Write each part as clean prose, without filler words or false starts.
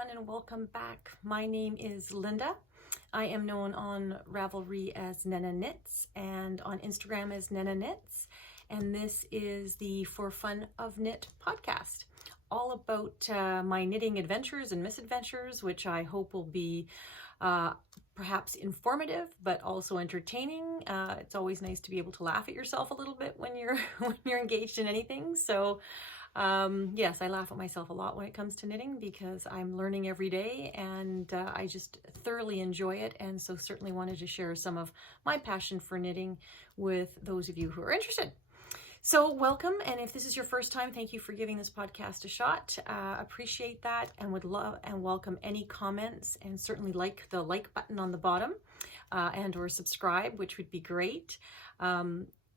everyone, and welcome back. My name is Linda. I am known on Ravelry as Nena Knits and on Instagram as Nena Knits. And this is the For Fun of Knit podcast, all about my knitting adventures and misadventures, which I hope will be perhaps informative, but also entertaining. It's always nice to be able to laugh at yourself a little bit when you're engaged in anything. So yes, I laugh at myself a lot when it comes to knitting because I'm learning every day, and I just thoroughly enjoy it. And so certainly wanted to share some of my passion for knitting with those of you who are interested. So welcome, and if this is your first time, thank you for giving this podcast a shot. Appreciate that, and would love and welcome any comments, and certainly like the like button on the bottom and or subscribe, which would be great.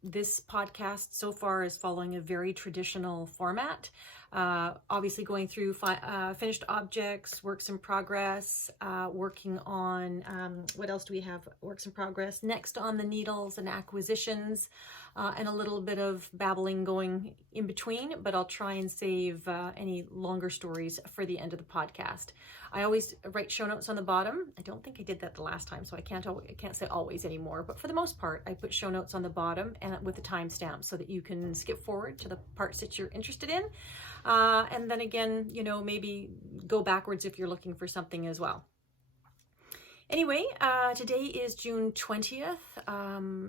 This podcast so far is following a very traditional format, obviously going through finished objects, works in progress, working on, what else do we have? Works in progress, next on the needles and acquisitions, and a little bit of babbling going in between, but I'll try and save any longer stories for the end of the podcast. I always write show notes on the bottom. I don't think I did that the last time, so I can't say always anymore, but for the most part, I put show notes on the bottom and with the timestamp so that you can skip forward to the parts that you're interested in. And then again, maybe go backwards if you're looking for something as well. Anyway, today is June 20th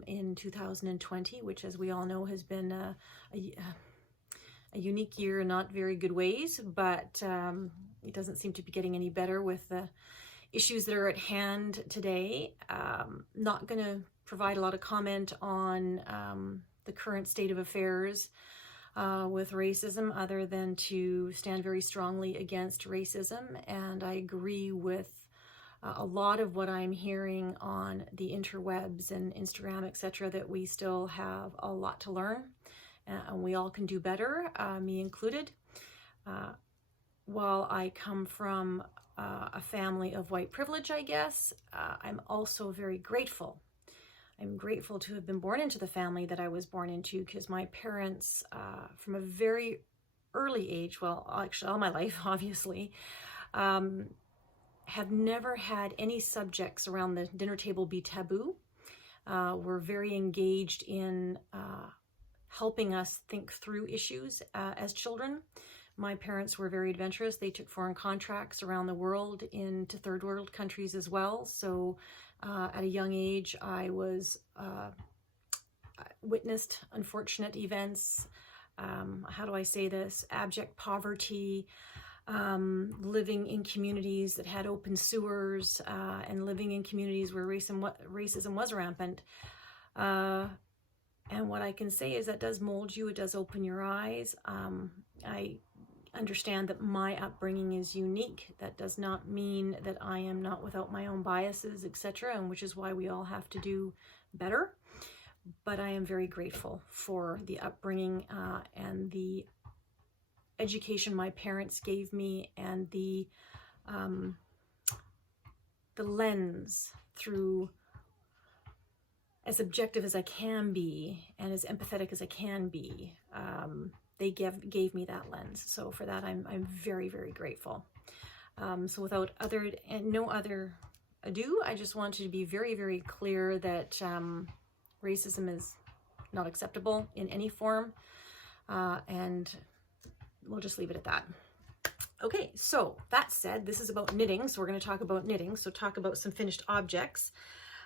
in 2020, which, as we all know, has been a unique year in not very good ways, but it doesn't seem to be getting any better with the issues that are at hand today. Not going to provide a lot of comment on the current state of affairs with racism, other than to stand very strongly against racism. And I agree with a lot of what I'm hearing on the interwebs and Instagram, etc., that we still have a lot to learn, and we all can do better, me included. While I come from a family of white privilege, I guess, I'm also very grateful. I'm grateful to have been born into the family that I was born into, because my parents, from a very early age, well, actually all my life, obviously, have never had any subjects around the dinner table be taboo. We're very engaged in helping us think through issues as children. My parents were very adventurous. They took foreign contracts around the world into third world countries as well. So at a young age, I was witnessed unfortunate events. How do I say this? Abject poverty, living in communities that had open sewers, and living in communities where racism was rampant. And what I can say is that does mold you. It does open your eyes. I understand that my upbringing is unique. That does not mean that I am not without my own biases, etc., and which is why we all have to do better. But I am very grateful for the upbringing and the education my parents gave me, and the lens through, as objective as I can be and as empathetic as I can be. They gave me that lens. So for that, I'm very, very grateful. So without no other ado, I just wanted to be very, very clear that racism is not acceptable in any form. And we'll just leave it at that. Okay, so that said, this is about knitting. So we're going to talk about knitting. So talk about some finished objects.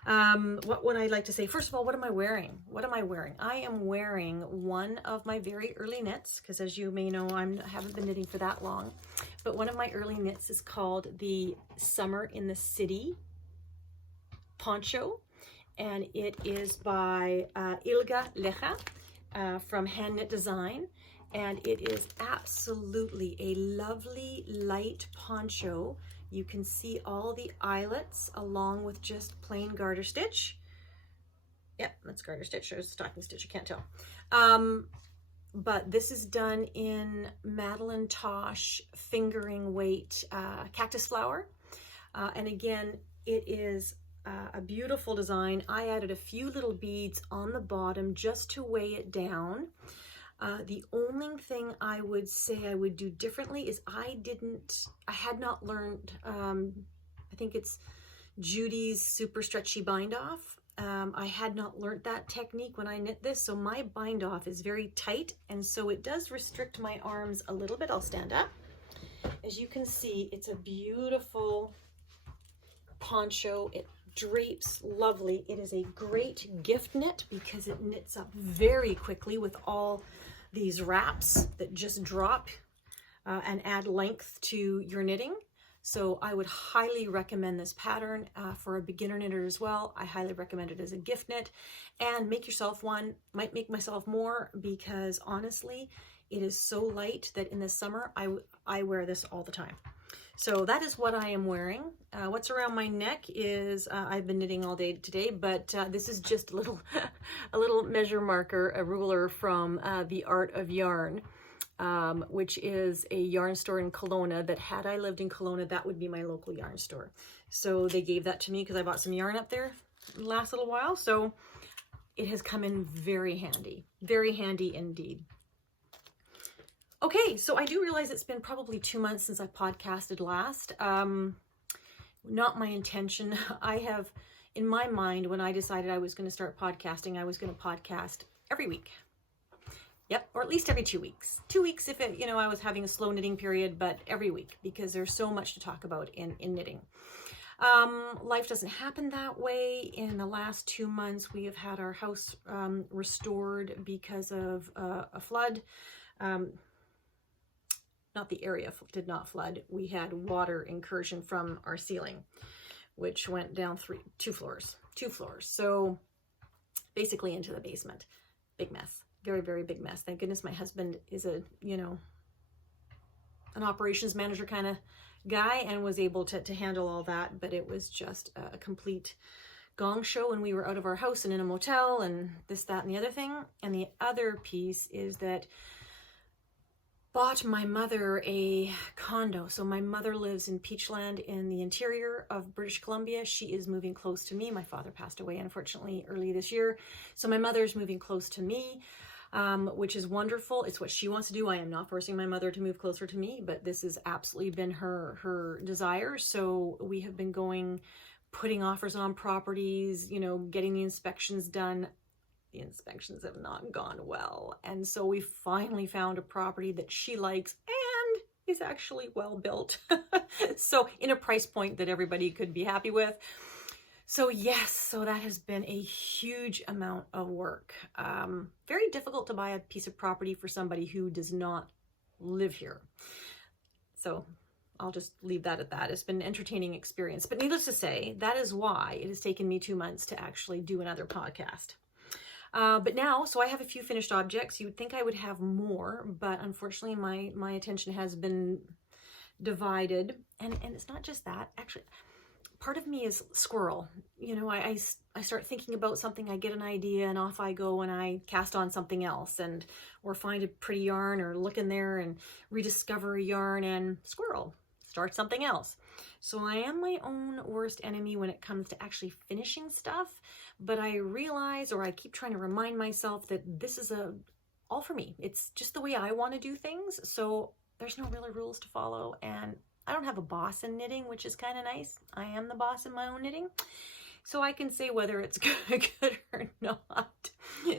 What would I like to say? First of all, what am I wearing? What am I wearing? I am wearing one of my very early knits, because as you may know, I haven't been knitting for that long. But one of my early knits is called the Summer in the City Poncho, and it is by Ilga Lecha from Hand Knit Design. And it is absolutely a lovely light poncho. You can see all the eyelets along with just plain garter stitch. Yep, that's garter stitch. There's stocking stitch, I can't tell. But this is done in Madeline Tosh fingering weight cactus flower. And again, it is a beautiful design. I added a few little beads on the bottom just to weigh it down. The only thing I would say I would do differently is I had not learned, I think it's Judy's super stretchy bind off. I had not learned that technique when I knit this, so my bind off is very tight, and so it does restrict my arms a little bit. I'll stand up. As you can see, it's a beautiful poncho. It drapes lovely. It is a great gift knit because it knits up very quickly with all these wraps that just drop and add length to your knitting. So I would highly recommend this pattern for a beginner knitter as well. I highly recommend it as a gift knit, and make yourself one. Might make myself more because honestly, it is so light that in the summer I wear this all the time. So that is what I am wearing. What's around my neck is, I've been knitting all day today, but this is just a little measure marker, a ruler from The Art of Yarn. Which is a yarn store in Kelowna that had I lived in Kelowna, that would be my local yarn store. So they gave that to me because I bought some yarn up there the last little while. So it has come in very handy indeed. Okay, so I do realize it's been probably 2 months since I podcasted last. Not my intention. I have, in my mind, when I decided I was going to start podcasting, I was going to podcast every week. Yep, or at least every 2 weeks. 2 weeks if it, I was having a slow knitting period, but every week because there's so much to talk about in knitting. Life doesn't happen that way. In the last 2 months, we have had our house restored because of a flood. Not the area did not flood. We had water incursion from our ceiling, which went down two floors. So basically into the basement. Big mess. Very, very big mess. Thank goodness my husband is an operations manager kind of guy and was able to handle all that, but it was just a complete gong show when we were out of our house and in a motel and this, that, and the other thing. And the other piece is that bought my mother a condo. So my mother lives in Peachland in the interior of British Columbia. She is moving close to me. My father passed away, unfortunately, early this year. So my mother's moving close to me, which is wonderful. It's what she wants to do. I am not forcing my mother to move closer to me, but this has absolutely been her desire. So we have been putting offers on properties, getting the inspections done. The inspections have not gone well. And so we finally found a property that she likes and is actually well built. So in a price point that everybody could be happy with. So yes, so that has been a huge amount of work. Very difficult to buy a piece of property for somebody who does not live here. So I'll just leave that at that. It's been an entertaining experience. But needless to say, that is why it has taken me 2 months to actually do another podcast. But now, so I have a few finished objects. You would think I would have more, but unfortunately my attention has been divided. And it's not just that. Actually, part of me is squirrel. I start thinking about something, I get an idea, and off I go and I cast on something else, or find a pretty yarn, or look in there and rediscover a yarn, and squirrel, start something else. So I am my own worst enemy when it comes to actually finishing stuff, but I realize, or I keep trying to remind myself, that this is all for me. It's just the way I want to do things. So there's no really rules to follow, and I don't have a boss in knitting, which is kind of nice. I am the boss in my own knitting, so I can say whether it's good or not.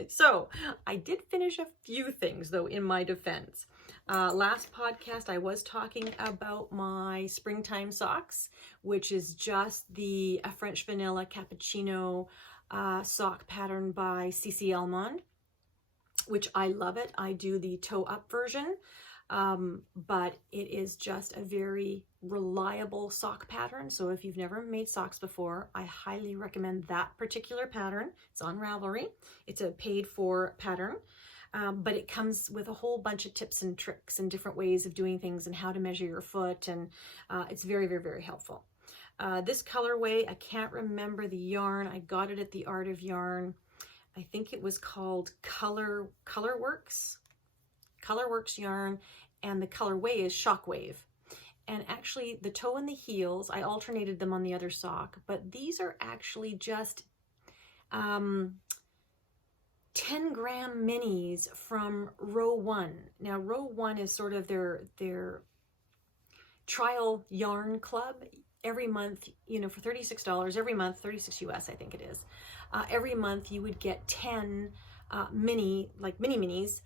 So I did finish a few things, though, in my defense. Last podcast, I was talking about my springtime socks, which is just the French vanilla cappuccino sock pattern by CC Elmond, which I love it. I do the toe up version, but it is just a very reliable sock pattern. So if you've never made socks before, I highly recommend that particular pattern. It's on Ravelry. It's a paid for pattern. But it comes with a whole bunch of tips and tricks and different ways of doing things and how to measure your foot, and it's very, very, very helpful. This colorway, I can't remember the yarn. I got it at the Art of Yarn. I think it was called Colorworks yarn, and the colorway is Shockwave. And actually the toe and the heels, I alternated them on the other sock, but these are actually just 10-gram minis from Row 1. Now, Row 1 is sort of their trial yarn club. Every month, you know, for $36 every month, 36 US, I think it is. Every month you would get 10 mini minis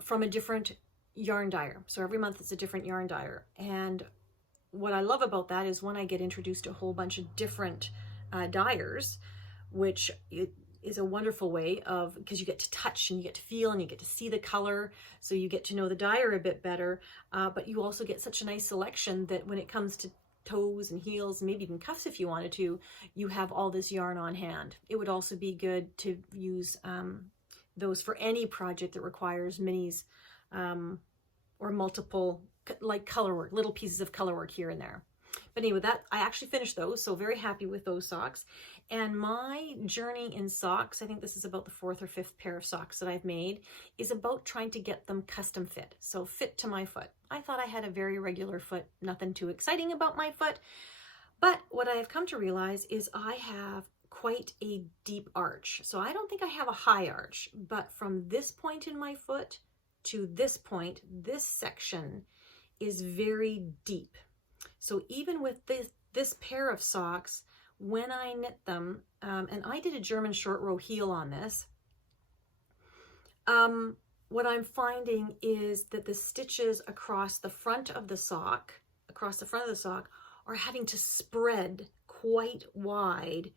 from a different yarn dyer. So every month it's a different yarn dyer. And what I love about that is when I get introduced to a whole bunch of different dyers, which is a wonderful way of, because you get to touch and you get to feel and you get to see the color, so you get to know the dyer a bit better, but you also get such a nice selection that when it comes to toes and heels, maybe even cuffs if you wanted to, you have all this yarn on hand. It would also be good to use those for any project that requires minis or multiple, like color work, little pieces of color work here and there. But anyway, that I actually finished those, so very happy with those socks. And my journey in socks, I think this is about the 4th or 5th pair of socks that I've made, is about trying to get them custom fit. So fit to my foot. I thought I had a very regular foot, nothing too exciting about my foot. But what I have come to realize is I have quite a deep arch. So I don't think I have a high arch, but from this point in my foot to this point, this section is very deep. So even with this pair of socks, when I knit them, and I did a German short row heel on this, what I'm finding is that the stitches across the front of the sock, are having to spread quite wide.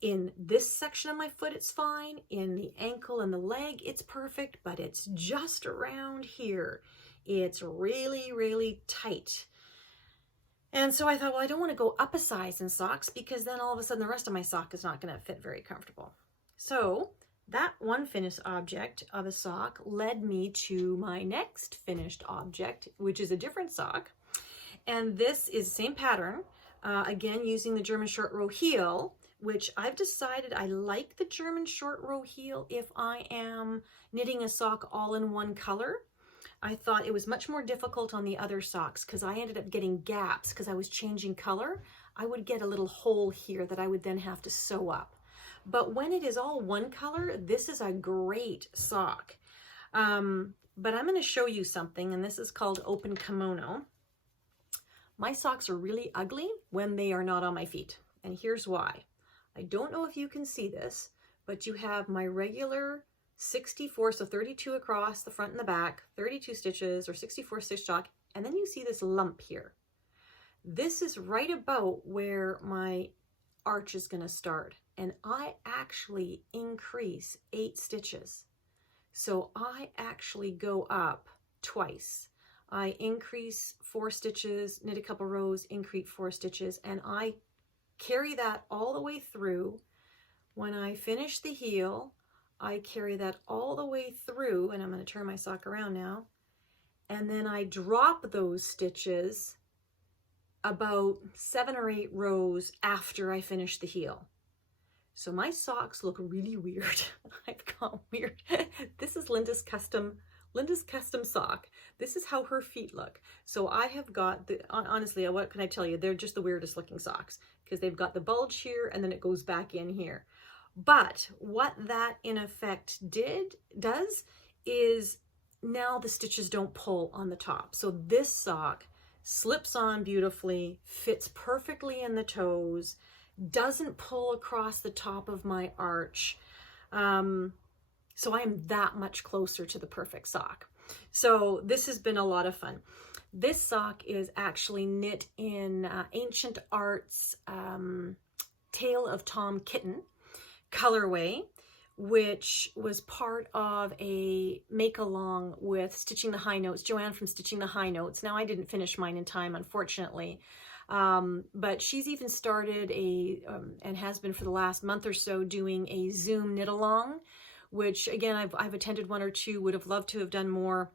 In this section of my foot, it's fine. In the ankle and the leg, it's perfect, but it's just around here. It's really, really tight. And so I thought, well, I don't want to go up a size in socks because then all of a sudden the rest of my sock is not going to fit very comfortable. So that one finished object of a sock led me to my next finished object, which is a different sock. And this is the same pattern, again, using the German short row heel, which I've decided I like the German short row heel if I am knitting a sock all in one color. I thought it was much more difficult on the other socks because I ended up getting gaps because I was changing color. I would get a little hole here that I would then have to sew up. But when it is all one color, this is a great sock. But I'm going to show you something, and this is called Open Kimono. My socks are really ugly when they are not on my feet, and here's why. I don't know if you can see this, but you have my regular 64, so 32 across the front and the back, 32 stitches or 64 stitch stock, and then you see this lump here. This is right about where my arch is going to start, and I actually increase 8 stitches. So I actually go up twice. I increase 4 stitches, knit a couple rows, increase 4 stitches, and I carry that all the way through. When I finish the heel, I carry that all the way through, and I'm going to turn my sock around now, and then I drop those stitches about 7 or 8 rows after I finish the heel. So my socks look really weird. I've gone weird. This is Linda's custom sock. This is how her feet look. So I have got, honestly, what can I tell you? They're just the weirdest looking socks because they've got the bulge here and then it goes back in here. But what that in effect does is now the stitches don't pull on the top. So this sock slips on beautifully, fits perfectly in the toes, doesn't pull across the top of my arch. So I am that much closer to the perfect sock. So this has been a lot of fun. This sock is actually knit in Ancient Arts Tale of Tom Kitten colorway, which was part of a make-along with Stitching the High Notes, Joanne from Stitching the High Notes. Now I didn't finish mine in time, unfortunately, but she's even started and has been for the last month or so, doing a Zoom knit-along, which again, I've attended 1 or 2, would have loved to have done more,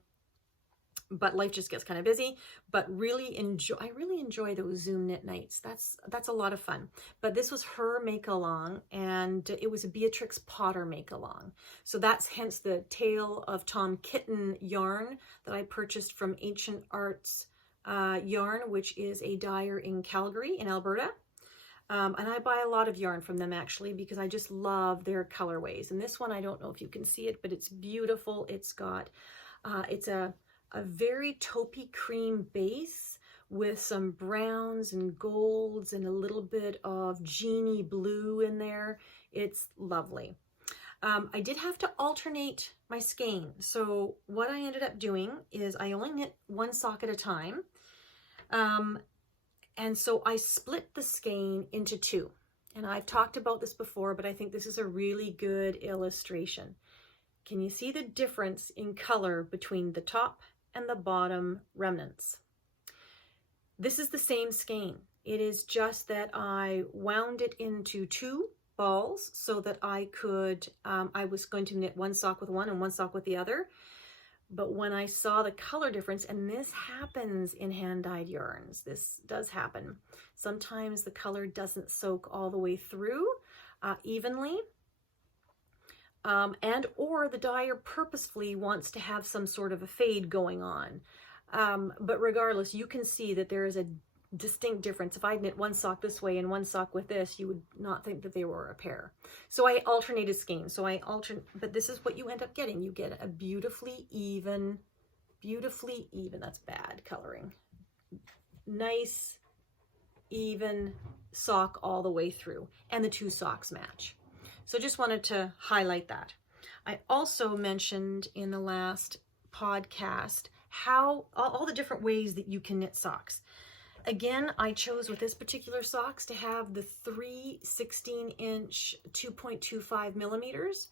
but life just gets kind of busy. But I really enjoy those Zoom knit nights. That's a lot of fun. But this was her make-along, and it was a Beatrix Potter make-along. So that's hence the Tale of Tom Kitten yarn that I purchased from Ancient Arts Yarn, which is a dyer in Calgary in Alberta. And I buy a lot of yarn from them actually because I just love their colorways. And this one, I don't know if you can see it, but it's beautiful. It's got, it's a very taupey cream base with some browns and golds and a little bit of genie blue in there. It's lovely. I did have to alternate my skein. So what I ended up doing is I only knit one sock at a time. And so I split the skein into two. And I've talked about this before, but I think this is a really good illustration. Can you see the difference in color between the top and the bottom remnants? This is the same skein. It is just that I wound it into two balls so that I could, I was going to knit one sock with one and one sock with the other. But when I saw the color difference, and this happens in hand-dyed yarns, this does happen. Sometimes the color doesn't soak all the way through evenly, and or the dyer purposefully wants to have some sort of a fade going on. But regardless, you can see that there is a distinct difference. If I knit one sock this way and one sock with this, you would not think that they were a pair. So I alternated skeins. So I alternate, but this is what you end up getting. You get a beautifully even, that's bad coloring. Nice, even sock all the way through. And the two socks match. So just wanted to highlight that. I also mentioned in the last podcast how all the different ways that you can knit socks. Again, I chose with this particular socks to have the 3 16-inch 2.25 millimeters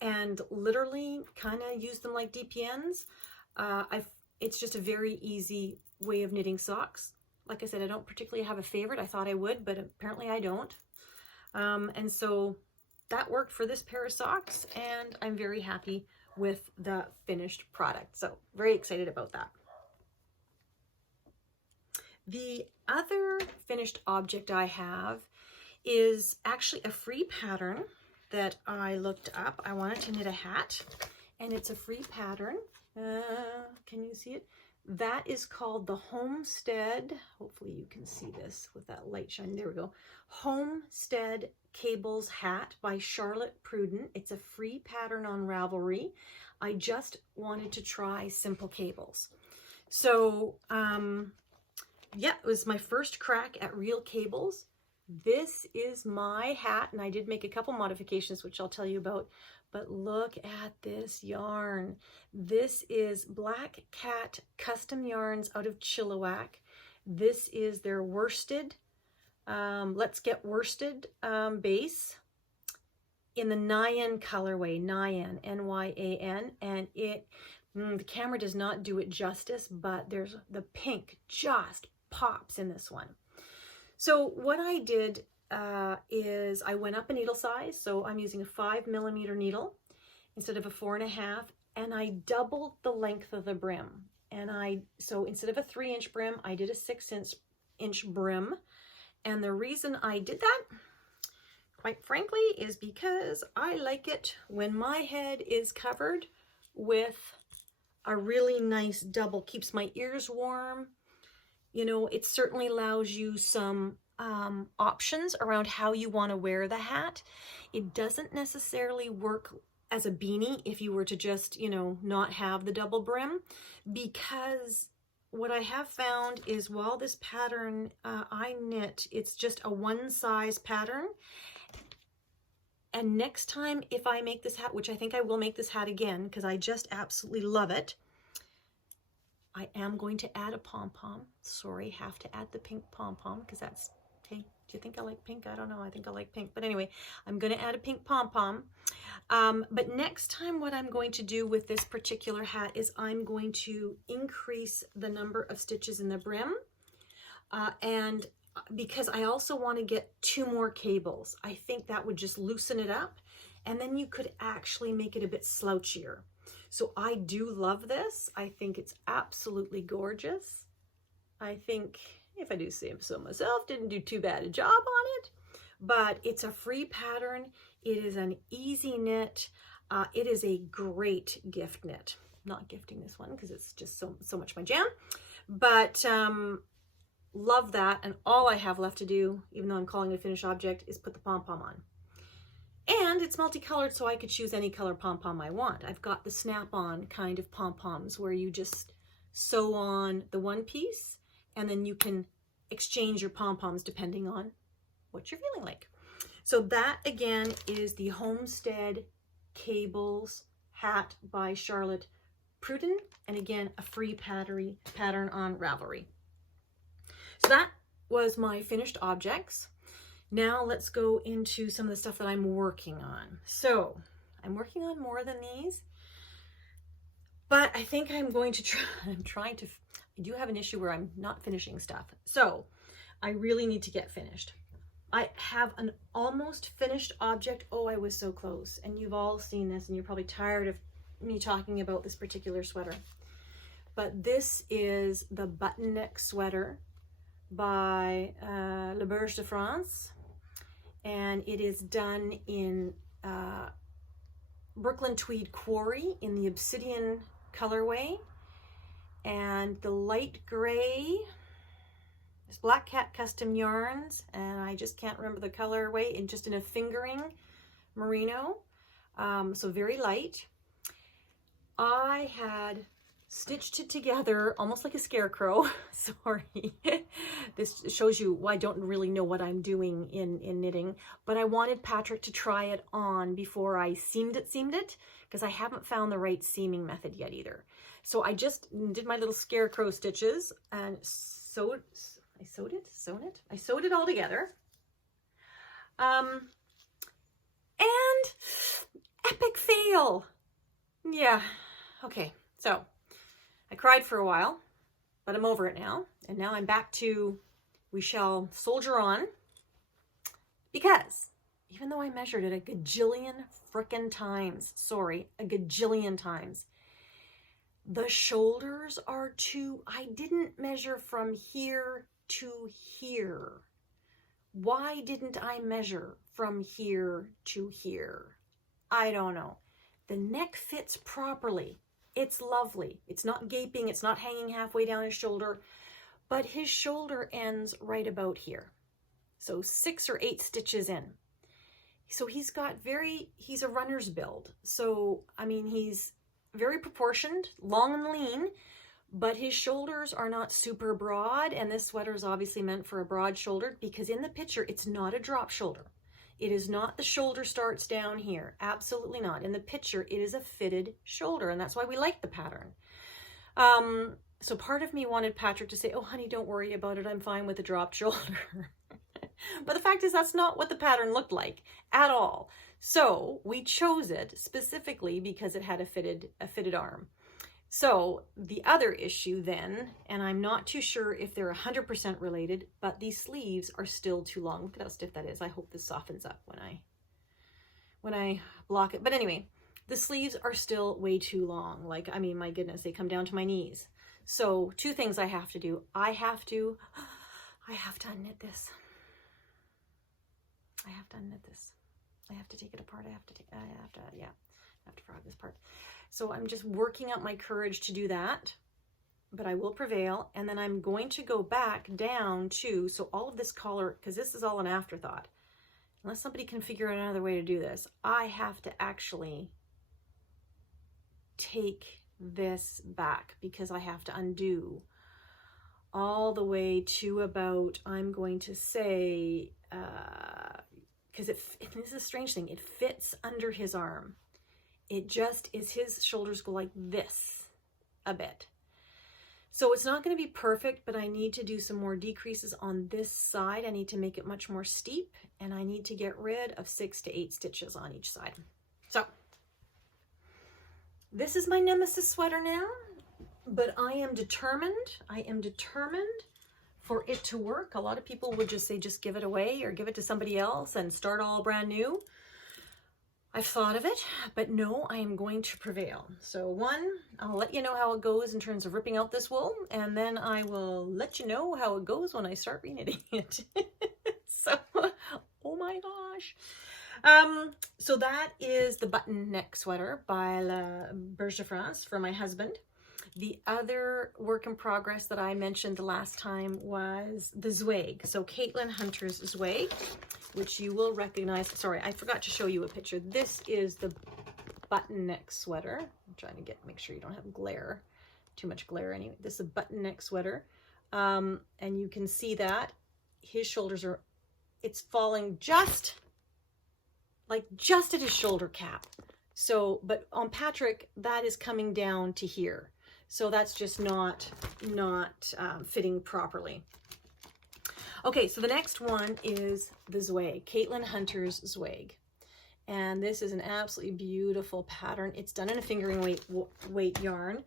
and literally kind of use them like DPNs. It's just a very easy way of knitting socks. Like I said, I don't particularly have a favorite. I thought I would, but apparently I don't. And so that worked for this pair of socks, and I'm very happy with the finished product. So very excited about that. The other finished object I have is actually a free pattern that I looked up. I wanted to knit a hat, and it's a free pattern. Can you see it? That is called the Homestead. Hopefully you can see this with that light shine. There we go. Homestead Cables Hat by Charlotte Pruden. It's a free pattern on Ravelry. I just wanted to try simple cables. So, yeah, it was my first crack at real cables. This is my hat, and I did make a couple modifications, which I'll tell you about, but look at this yarn. This is Black Cat Custom Yarns out of Chilliwack. This is their worsted, Let's Get Worsted base in the Nyan colorway, Nyan, N-Y-A-N, and it, the camera does not do it justice, but there's the pink just pops in this one. So what I did is I went up a needle size. So I'm using a 5 millimeter needle instead of a 4.5, and I doubled the length of the brim. And so instead of a 3-inch brim, I did a 6-inch brim. And the reason I did that, quite frankly, is because I like it when my head is covered with a really nice double, keeps my ears warm. You know, it certainly allows you some options around how you want to wear the hat. It doesn't necessarily work as a beanie if you were to just, you know, not have the double brim, because what I have found is while this pattern I knit, it's just a one size pattern. And next time, if I make this hat, which I think I will make this hat again because I just absolutely love it, I am going to add a pom-pom. Sorry, have to add the pink pom-pom because that's, hey, do you think I like pink? I don't know. I think I like pink. But anyway, I'm going to add a pink pom-pom. But next time what I'm going to do with this particular hat is I'm going to increase the number of stitches in the brim. And because I also want to get 2 more cables. I think that would just loosen it up. And then you could actually make it a bit slouchier. So I do love this. I think it's absolutely gorgeous. I think, if I do say so myself, didn't do too bad a job on it, but it's a free pattern. It is an easy knit. It is a great gift knit. I'm not gifting this one because it's just so much my jam, but love that. And all I have left to do, even though I'm calling it a finished object, is put the pom-pom on. And it's multicolored, so I could choose any color pom-pom I want. I've got the snap-on kind of pom-poms where you just sew on the one piece and then you can exchange your pom-poms depending on what you're feeling like. So that again is the Homestead Cables hat by Charlotte Pruden, and again a free pattern on Ravelry. So that was my finished objects. Now let's go into some of the stuff that I'm working on. So I'm working on more than these, but I think I'm going to try, I do have an issue where I'm not finishing stuff. So I really need to get finished. I have an almost finished object. Oh, I was so close. And you've all seen this and you're probably tired of me talking about this particular sweater. But this is the button neck sweater by Le Berge de France. And it is done in Brooklyn Tweed Quarry in the Obsidian colorway. And the light gray is Black Cat Custom Yarns, and I just can't remember the colorway, and just in a fingering merino, so very light. I had stitched it together almost like a scarecrow. Sorry. This shows you why I don't really know what I'm doing in knitting, but I wanted Patrick to try it on before I seamed it, because I haven't found the right seaming method yet either. So I just did my little scarecrow stitches and sewed it all together. And epic fail. Yeah. Okay. So I cried for a while, but I'm over it now. And now I'm back to, we shall soldier on, because even though I measured it a gajillion frickin' times, a gajillion times, the shoulders are I didn't measure from here to here. Why didn't I measure from here to here? I don't know. The neck fits properly. It's lovely. It's not gaping. It's not hanging halfway down his shoulder, but his shoulder ends right about here. So 6 or 8 stitches in. So he's a runner's build. So, I mean, he's very proportioned, long and lean, but his shoulders are not super broad, and this sweater is obviously meant for a broad shoulder, because in the picture it's not a drop shoulder. It is not the shoulder starts down here. Absolutely not. In the picture it is a fitted shoulder, and that's why we like the pattern. So part of me wanted Patrick to say, oh honey, don't worry about it, I'm fine with the dropped shoulder. But the fact is that's not what the pattern looked like at all. So we chose it specifically because it had a fitted arm. So the other issue then, and I'm not too sure if they're 100% related, but these sleeves are still too long. Look at how stiff that is. I hope this softens up when I block it. But anyway, the sleeves are still way too long. Like, I mean, my goodness, they come down to my knees. So 2 things I have to do. I have to unknit this. I have to unknit this. I have to take it apart. I have to frog this part. So I'm just working up my courage to do that, but I will prevail. And then I'm going to go back down to, so all of this collar, because this is all an afterthought. Unless somebody can figure out another way to do this, I have to actually take this back, because I have to undo all the way to about, I'm going to say, because this is a strange thing, it fits under his arm. It just is, his shoulders go like this a bit. So it's not going to be perfect, but I need to do some more decreases on this side. I need to make it much more steep, and I need to get rid of 6 to 8 stitches on each side. So this is my nemesis sweater now, but I am determined for it to work. A lot of people would just say, just give it away or give it to somebody else and start all brand new. I've thought of it, but no, I am going to prevail. So 1, I'll let you know how it goes in terms of ripping out this wool, and then I will let you know how it goes when I start reknitting it. So, oh my gosh. So that is the button neck sweater by La Berge de France for my husband. The other work in progress that I mentioned the last time was the Zwag. So Caitlin Hunter's Zwag, which you will recognize. Sorry, I forgot to show you a picture. This is the button neck sweater. I'm trying to make sure you don't have glare, too much glare anyway. This is a button neck sweater. And you can see that his shoulders are, it's falling just at his shoulder cap. So, but on Patrick, that is coming down to here. So that's just not fitting properly. Okay, so the next one is the Zwag, Caitlin Hunter's Zwag. And this is an absolutely beautiful pattern. It's done in a fingering weight yarn.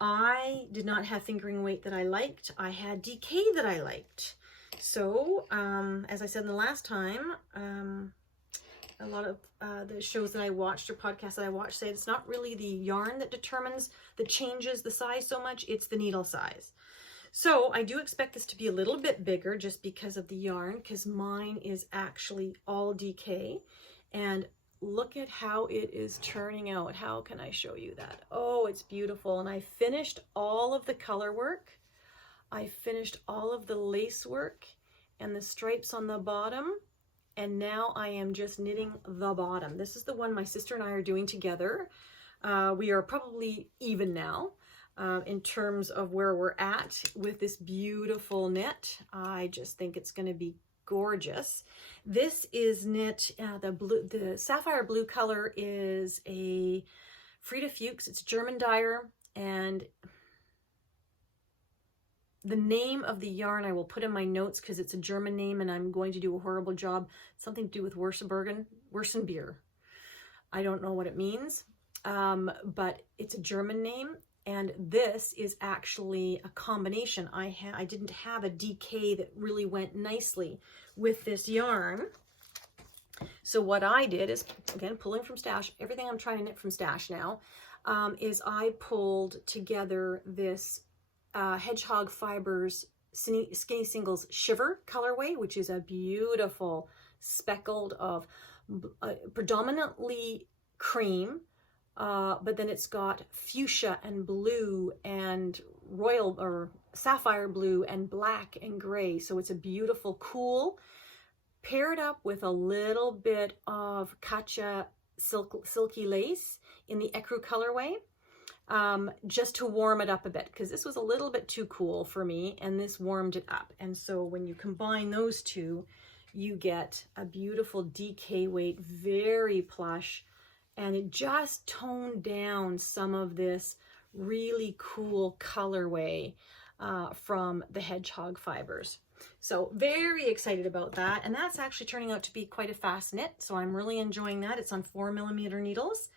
I did not have fingering weight that I liked. I had DK that I liked. So, as I said in the last time, a lot of the shows that I watched or podcasts that I watched said it's not really the yarn that changes the size so much, it's the needle size. So I do expect this to be a little bit bigger just because of the yarn, because mine is actually all DK. And look at how it is turning out. How can I show you that? Oh, it's beautiful. And I finished all of the color work. I finished all of the lace work and the stripes on the bottom. And now I am just knitting the bottom. This is the one my sister and I are doing together. We are probably even now in terms of where we're at with this beautiful knit. I just think it's going to be gorgeous. This is knit, the sapphire blue color is a Frida Fuchs. It's German dyer, and the name of the yarn I will put in my notes because it's a German name and I'm going to do a horrible job. Something to do with Wurzenbier. I don't know what it means, but it's a German name. And this is actually a combination. I didn't have a DK that really went nicely with this yarn. So what I did is, again, pulling from stash, everything I'm trying to knit from stash now, is I pulled together this Hedgehog Fibers Skinny Singles Shiver colorway, which is a beautiful speckled of predominantly cream, but then it's got fuchsia and blue and royal or sapphire blue and black and gray. So it's a beautiful, cool, paired up with a little bit of Katja silky lace in the ecru colorway. Just to warm it up a bit, because this was a little bit too cool for me and this warmed it up. And so when you combine those two, you get a beautiful DK weight, very plush, and it just toned down some of this really cool colorway from the Hedgehog Fibers. So very excited about that. And that's actually turning out to be quite a fast knit. So I'm really enjoying that. It's on 4mm needles.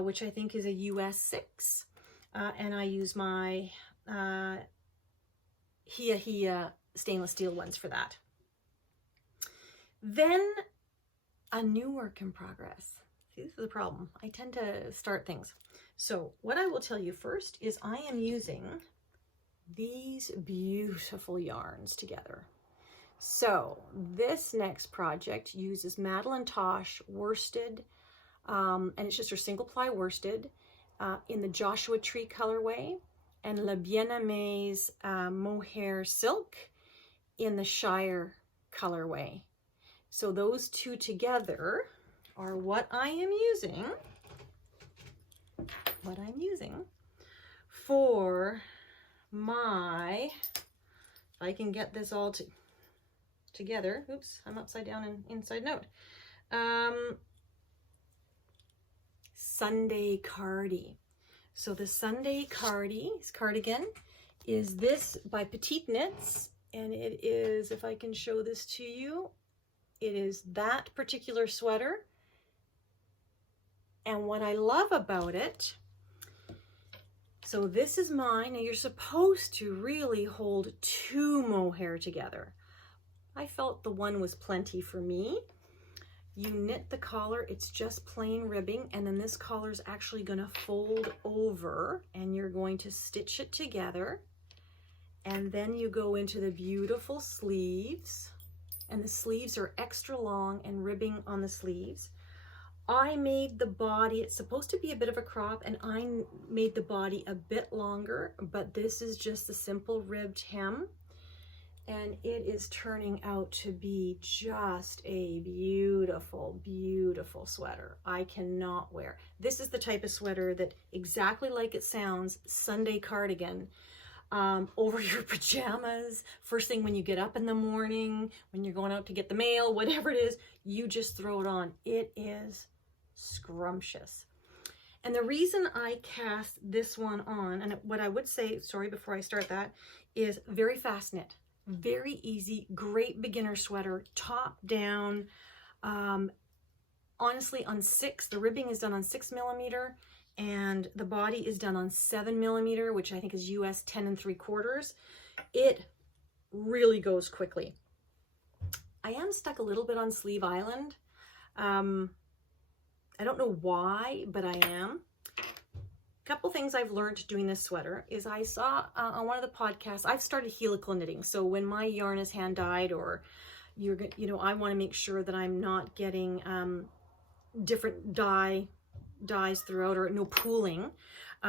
Which I think is a US 6. And I use my Hia stainless steel ones for that. Then a new work in progress. See, this is the problem. I tend to start things. So what I will tell you first is I am using these beautiful yarns together. So this next project uses Madeline Tosh worsted, and it's just her single ply worsted in the Joshua Tree colorway, and La Bien-Aimé's mohair silk in the Shire colorway. So those two together are what I am using, for my, if I can get this all together, oops, I'm upside down and inside note, Sunday Cardi. So the Sunday Cardigan is this by Petite Knits, and it is, if I can show this to you, it is that particular sweater. And what I love about it, so this is mine. Now you're supposed to really hold two mohair together. I felt the one was plenty for me. You knit the collar, it's just plain ribbing, and then this collar is actually going to fold over and you're going to stitch it together. And then you go into the beautiful sleeves, and the sleeves are extra long and ribbing on the sleeves. I made the body, it's supposed to be a bit of a crop, and I made the body a bit longer, but this is just the simple ribbed hem. And it is turning out to be just a beautiful, beautiful sweater. I cannot wear. This is the type of sweater that, exactly like it sounds, Sunday cardigan, over your pajamas, first thing when you get up in the morning, when you're going out to get the mail, whatever it is, you just throw it on. It is scrumptious. And the reason I cast this one on, and what I would say, sorry, before I start that, is very fast knit. Very easy, great beginner sweater, top down. Honestly, on 6, the ribbing is done on 6mm, and the body is done on 7mm, which I think is US 10 3/4. It really goes quickly. I am stuck a little bit on Sleeve Island. I don't know why, but I am. Couple things I've learned doing this sweater is I saw on one of the podcasts, I've started helical knitting. So when my yarn is hand dyed, or I want to make sure that I'm not getting different dyes throughout, or no pooling.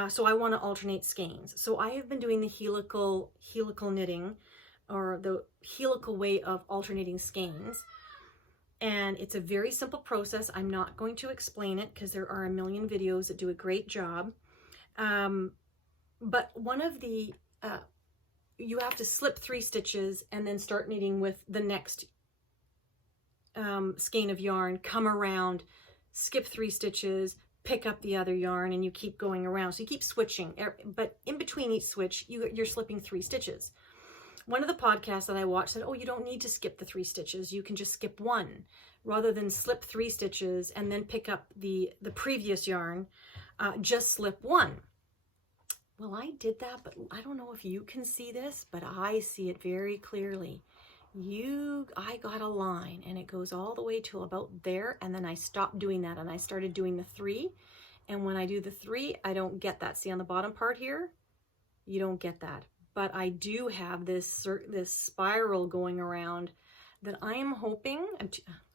So I want to alternate skeins. So I have been doing the helical knitting, or the helical way of alternating skeins. And it's a very simple process. I'm not going to explain it because there are a million videos that do a great job. But one of the, you have to slip 3 stitches and then start knitting with the next skein of yarn, come around, skip 3 stitches, pick up the other yarn, and you keep going around. So you keep switching, but in between each switch, you're slipping 3 stitches. One of the podcasts that I watched said, oh, you don't need to skip the 3 stitches. You can just skip 1 rather than slip 3 stitches and then pick up the previous yarn. Just slip 1. Well, I did that, but I don't know if you can see this, but I see it very clearly. I got a line, and it goes all the way to about there, and then I stopped doing that, and I started doing the 3. And when I do the 3, I don't get that. See on the bottom part here? You don't get that. But I do have this spiral going around that I am hoping,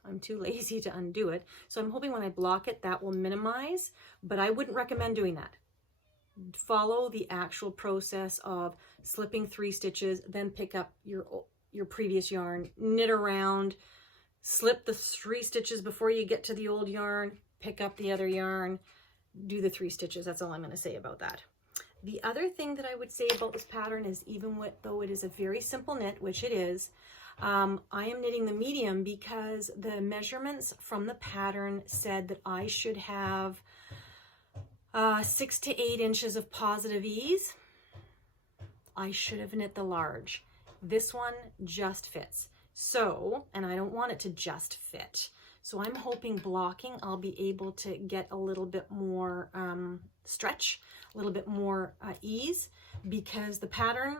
I'm too lazy to undo it, so I'm hoping when I block it, that will minimize, but I wouldn't recommend doing that. Follow the actual process of slipping 3 stitches, then pick up your previous yarn, knit around, slip the 3 stitches before you get to the old yarn, pick up the other yarn, do the 3 stitches. That's all I'm going to say about that. The other thing that I would say about this pattern is, even though it is a very simple knit, which it is, I am knitting the medium because the measurements from the pattern said that I should have 6 to 8 inches of positive ease. I should have knit the large. This one just fits. So, and I don't want it to just fit. So I'm hoping blocking, I'll be able to get a little bit more stretch, a little bit more ease, because the pattern,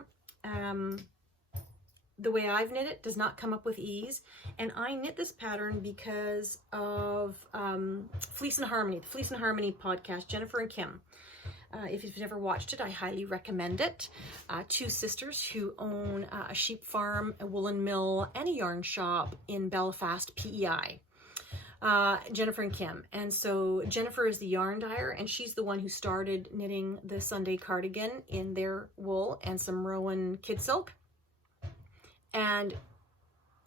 the way I've knit it, does not come up with ease. And I knit this pattern because of Fleece and Harmony, the Fleece and Harmony podcast, Jennifer and Kim. If you've never watched it, I highly recommend it. 2 sisters who own a sheep farm, a woolen mill, and a yarn shop in Belfast, PEI. Jennifer and Kim. And so Jennifer is the yarn dyer, and she's the one who started knitting the Sunday cardigan in their wool and some Rowan kid silk. And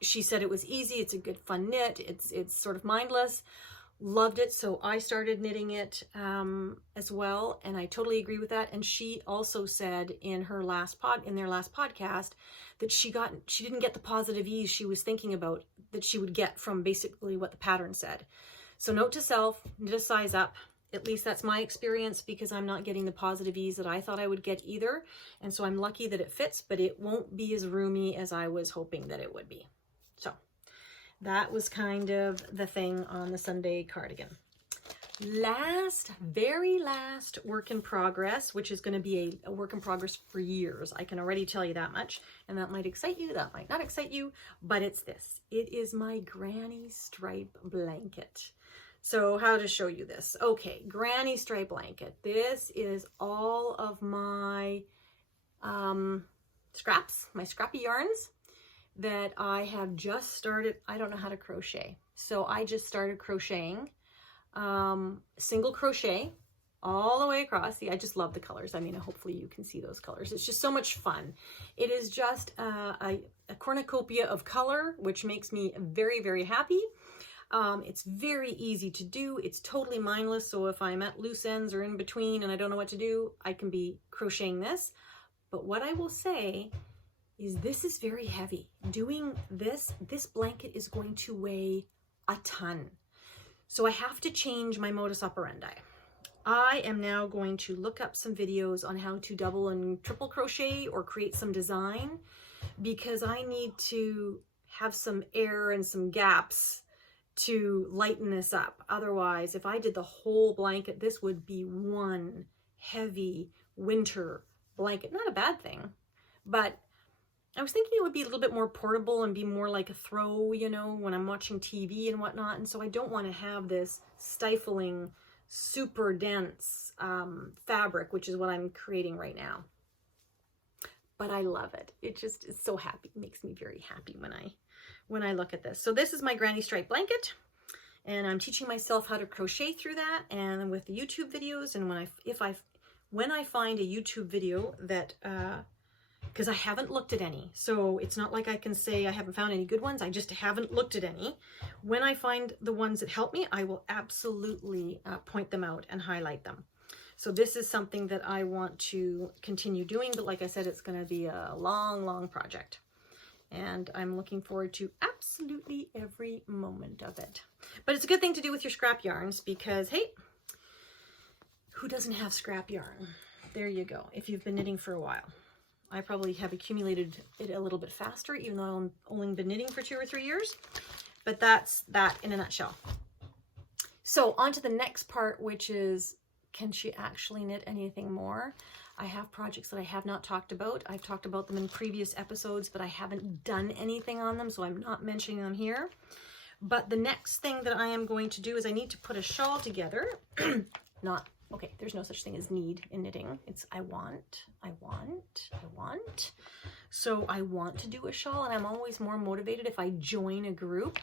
she said it was easy. It's a good fun knit. It's sort of mindless. Loved it. So I started knitting it as well. And I totally agree with that. And she also said in their last podcast that she didn't get the positive ease she was thinking about that she would get from basically what the pattern said. So note to self, knit a size up. At least that's my experience, because I'm not getting the positive ease that I thought I would get either. And so I'm lucky that it fits, but it won't be as roomy as I was hoping that it would be. So that was kind of the thing on the Sunday cardigan. Very last work in progress, which is going to be a work in progress for years. I can already tell you that much. And that might excite you, that might not excite you, but it's this. It is my granny stripe blanket. So how to show you this? Okay, granny stripe blanket. This is all of my scraps, my scrappy yarns that I have just started. I don't know how to crochet. So I just started crocheting single crochet all the way across. See, I just love the colors. I mean, hopefully you can see those colors. It's just so much fun. It is just a cornucopia of color, which makes me very, very happy. It's very easy to do. It's totally mindless. So if I'm at loose ends or in between and I don't know what to do, I can be crocheting this. But what I will say is this is very heavy. Doing this blanket is going to weigh a ton. So I have to change my modus operandi. I am now going to look up some videos on how to double and triple crochet or create some design, because I need to have some air and some gaps to lighten this up. Otherwise, if I did the whole blanket, this would be one heavy winter blanket. Not a bad thing, but I was thinking it would be a little bit more portable and be more like a throw, you know, when I'm watching TV and whatnot. And so I don't want to have this stifling, super dense fabric, which is what I'm creating right now. But I love it. It just is so happy. It makes me very happy when I look at this. So this is my granny stripe blanket, and I'm teaching myself how to crochet through that, and with the YouTube videos. And when I find a YouTube video that because I haven't looked at any, so it's not like I can say I haven't found any good ones. I just haven't looked at any. When I find the ones that help me, I will absolutely point them out and highlight them. So this is something that I want to continue doing, but like I said, it's going to be a long, long project. And I'm looking forward to absolutely every moment of it. But it's a good thing to do with your scrap yarns because, hey, who doesn't have scrap yarn? There you go, if you've been knitting for a while. I probably have accumulated it a little bit faster, even though I've only been knitting for 2 or 3 years. But that's that in a nutshell. So on to the next part, which is, can she actually knit anything more? I have projects that I have not talked about. I've talked about them in previous episodes, but I haven't done anything on them, so I'm not mentioning them here. But the next thing that I am going to do is I need to put a shawl together. Okay, there's no such thing as need in knitting. It's I want. So I want to do a shawl, and I'm always more motivated if I join a group.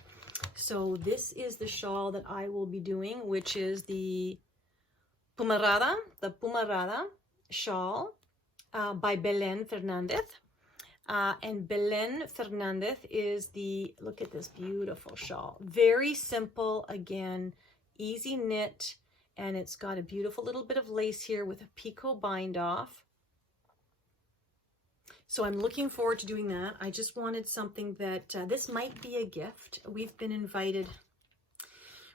So this is the shawl that I will be doing, which is the Pumarada shawl by Belen Fernandez. And Belen Fernandez is look at this beautiful shawl. Very simple, again, easy knit. And it's got a beautiful little bit of lace here with a picot bind off. So I'm looking forward to doing that. I just wanted something that, this might be a gift. We've been invited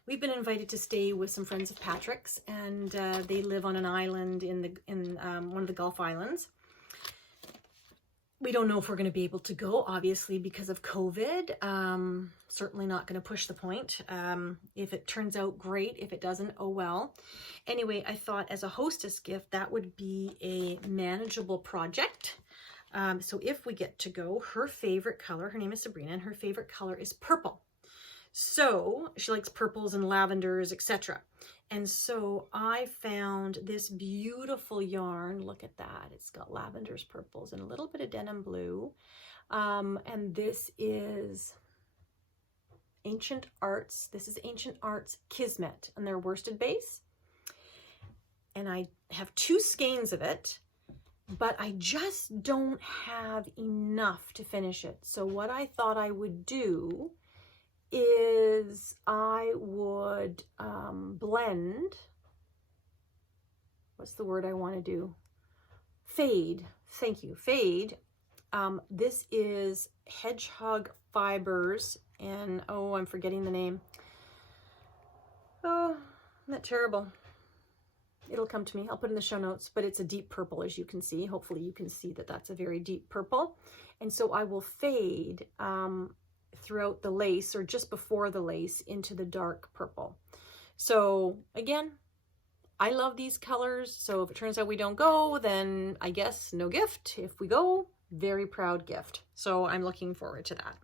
to stay with some friends of Patrick's, and they live on an island in one of the Gulf Islands. We don't know if we're going to be able to go, obviously, because of COVID. Certainly not going to push the point. If it turns out, great. If it doesn't, oh well. Anyway, I thought as a hostess gift, that would be a manageable project. So if we get to go, her favorite color, her name is Sabrina, and her favorite color is purple. So she likes purples and lavenders, etc. And so I found this beautiful yarn. Look at that. It's got lavenders, purples, and a little bit of denim blue. And this is Ancient Arts. This is Ancient Arts Kismet, and their worsted base. And I have 2 skeins of it, but I just don't have enough to finish it. So what I thought I would do is I would blend, what's the word I want to do? Fade, thank you, fade. This is Hedgehog Fibers, and oh, I'm forgetting the name. Oh, isn't that terrible? It'll come to me. I'll put it in the show notes, but it's a deep purple, as you can see. Hopefully you can see that that's a very deep purple. And so I will fade throughout the lace, or just before the lace, into the dark purple. So again, I love these colors. So if it turns out we don't go, then I guess no gift. If we go, very proud gift. So I'm looking forward to that.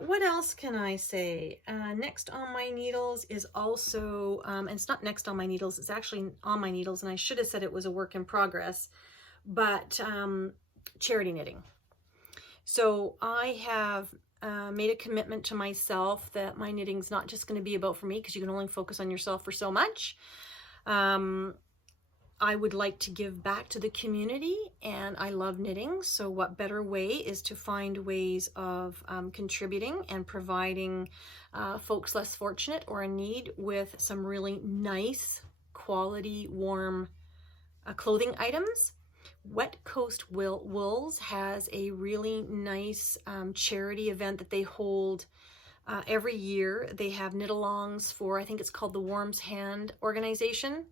What else can I say? Next on my needles is also, and it's not next on my needles, it's actually on my needles, and I should have said it was a work in progress, but charity knitting. So I have made a commitment to myself that my knitting's not just going to be about for me, because you can only focus on yourself for so much. I would like to give back to the community, and I love knitting. So what better way is to find ways of contributing and providing folks less fortunate or in need with some really nice quality warm clothing items. Wet Coast Wools has a really nice charity event that they hold every year. They have knit-alongs for, I think it's called the Warm Hands organization,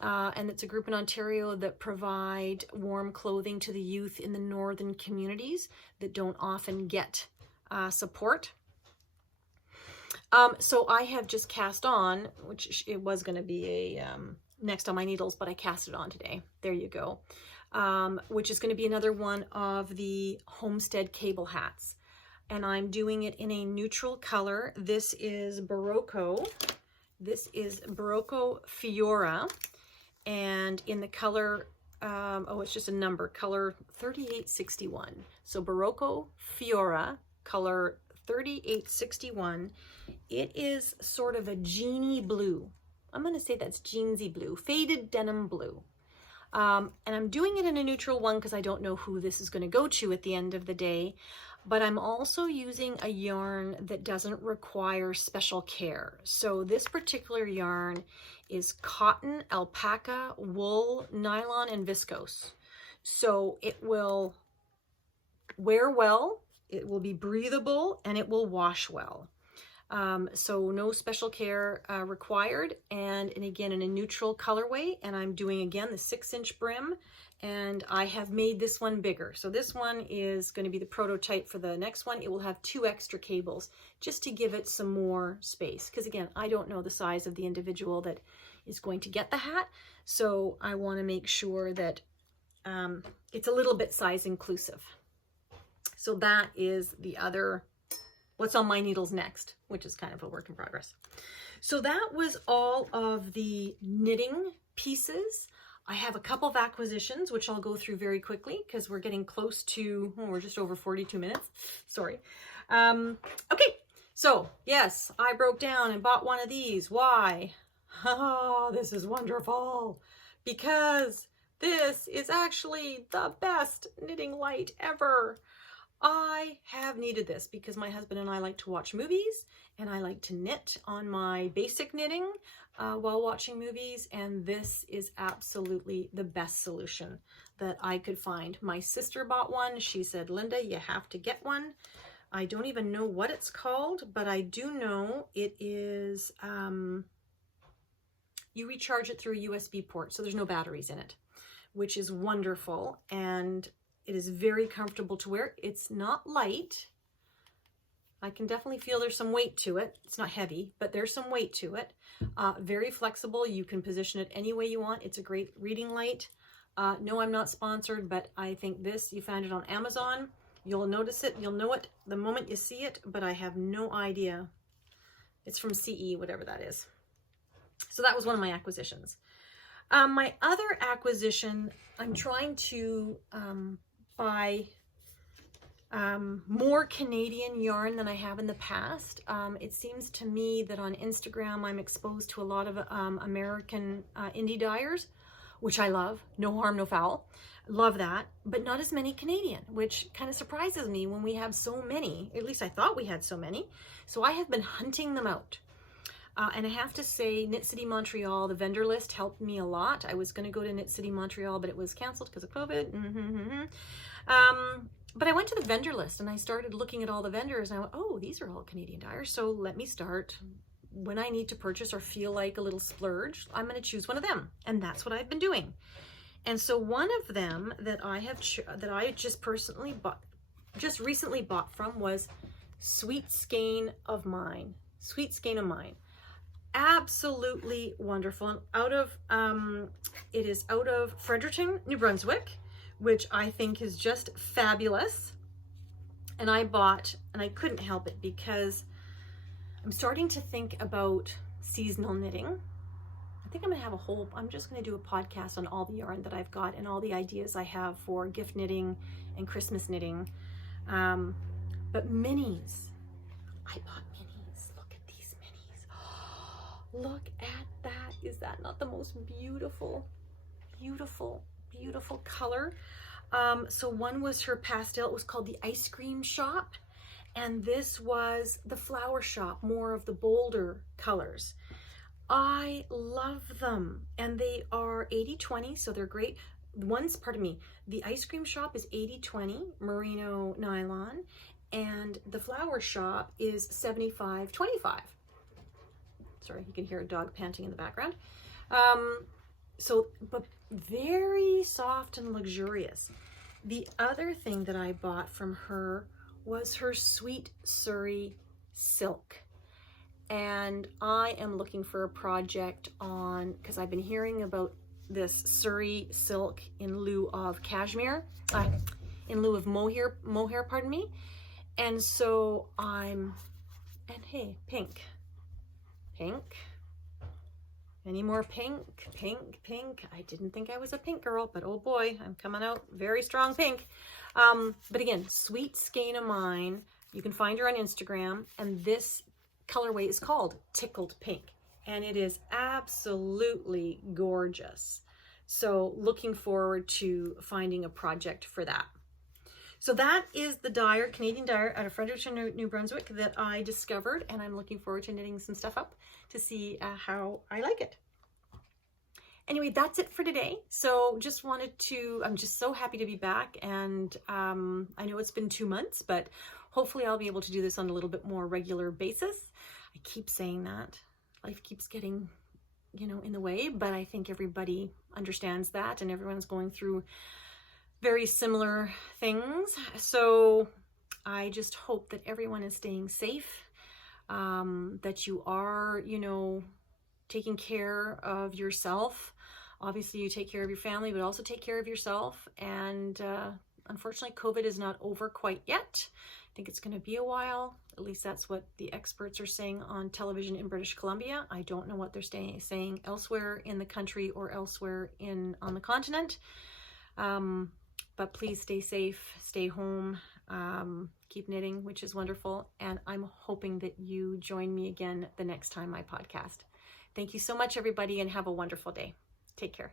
and it's a group in Ontario that provide warm clothing to the youth in the northern communities that don't often get support. So I have just cast on, which it was going to be a next on my needles, but I cast it on today. There you go. Which is going to be another one of the homestead cable hats. And I'm doing it in a neutral color. This is Barocco. This is Barocco Fiora. And in the color, oh, it's just a number, color 3861. So Barocco Fiora, color 3861. It is sort of a jeany blue. I'm going to say that's jeansy blue, faded denim blue. And I'm doing it in a neutral one because I don't know who this is going to go to at the end of the day. But I'm also using a yarn that doesn't require special care. So this particular yarn is cotton, alpaca, wool, nylon, and viscose. So it will wear well, it will be breathable, and it will wash well. So no special care required, and again in a neutral colorway. And I'm doing again the 6-inch brim, and I have made this one bigger. So this one is going to be the prototype for the next one. It will have 2 extra cables just to give it some more space, because again, I don't know the size of the individual that is going to get the hat, so I want to make sure that it's a little bit size inclusive. So that is the other what's on my needles next, which is kind of a work in progress. So that was all of the knitting pieces. I have a couple of acquisitions, which I'll go through very quickly because we're getting close to, we're just over 42 minutes. Sorry. Okay, so yes, I broke down and bought one of these. Why? Oh, this is wonderful, because this is actually the best knitting light ever. I have needed this because my husband and I like to watch movies, and I like to knit on my basic knitting while watching movies, and this is absolutely the best solution that I could find. My sister bought one. She said, Linda, you have to get one. I don't even know what it's called, but I do know it is, you recharge it through a USB port, so there's no batteries in it, which is wonderful, and it is very comfortable to wear. It's not light. I can definitely feel there's some weight to it. It's not heavy, but there's some weight to it. Very flexible. You can position it any way you want. It's a great reading light. No, I'm not sponsored, but I think this, you found it on Amazon. You'll notice it. You'll know it the moment you see it, but I have no idea. It's from CE, whatever that is. So that was one of my acquisitions. My other acquisition, I'm trying to buy more Canadian yarn than I have in the past. It seems to me that on Instagram I'm exposed to a lot of American indie dyers, which I love. No harm, no foul. Love that, but not as many Canadian, which kind of surprises me when we have so many. At least I thought we had so many. So I have been hunting them out. And I have to say, Knit City Montreal, the vendor list helped me a lot. I was going to go to Knit City Montreal, but it was canceled because of COVID. But I went to the vendor list and I started looking at all the vendors, and I went, oh, these are all Canadian dyers. So let me start. When I need to purchase or feel like a little splurge, I'm going to choose one of them. And that's what I've been doing. And so one of them that I have just recently bought from was Sweet Skein of Mine. Sweet Skein of Mine. Absolutely wonderful. It is out of Fredericton, New Brunswick, which I think is just fabulous. And I bought, and I couldn't help it because I'm starting to think about seasonal knitting. I think I'm gonna have I'm just gonna do a podcast on all the yarn that I've got and all the ideas I have for gift knitting and Christmas knitting. But minis, I bought minis. Look at these minis. Look at that. Is that not the most beautiful, beautiful, beautiful color? So one was her pastel. It was called the Ice Cream Shop. And this was the Flower Shop, more of the bolder colors. I love them. And they are 80/20, so they're great. The Ice Cream Shop is 80/20 merino nylon, and the Flower Shop is 75/25. Sorry, you can hear a dog panting in the background. But very soft and luxurious. The other thing that I bought from her was her Sweet Surrey silk. And I am looking for a project because I've been hearing about this Surrey silk in lieu of cashmere, in lieu of mohair, pardon me. And so hey, pink. Any more pink? I didn't think I was a pink girl, but oh boy, I'm coming out very strong pink. But again, sweet skein of mine. You can find her on Instagram, and this colorway is called Tickled Pink, and it is absolutely gorgeous. So looking forward to finding a project for that. So that is the dyer, Canadian dyer out of Fredericton, New Brunswick that I discovered, and I'm looking forward to knitting some stuff up to see how I like it. Anyway, that's it for today. So I'm just so happy to be back, and I know it's been 2 months, but hopefully I'll be able to do this on a little bit more regular basis. I keep saying that. Life keeps getting, in the way, but I think everybody understands that, and everyone's going through very similar things. So I just hope that everyone is staying safe, that you are, taking care of yourself. Obviously, you take care of your family, but also take care of yourself. And unfortunately, COVID is not over quite yet. I think it's going to be a while. At least that's what the experts are saying on television in British Columbia. I don't know what they're saying elsewhere in the country or elsewhere on the continent. But please stay safe, stay home, keep knitting, which is wonderful. And I'm hoping that you join me again the next time I podcast. Thank you so much, everybody, and have a wonderful day. Take care.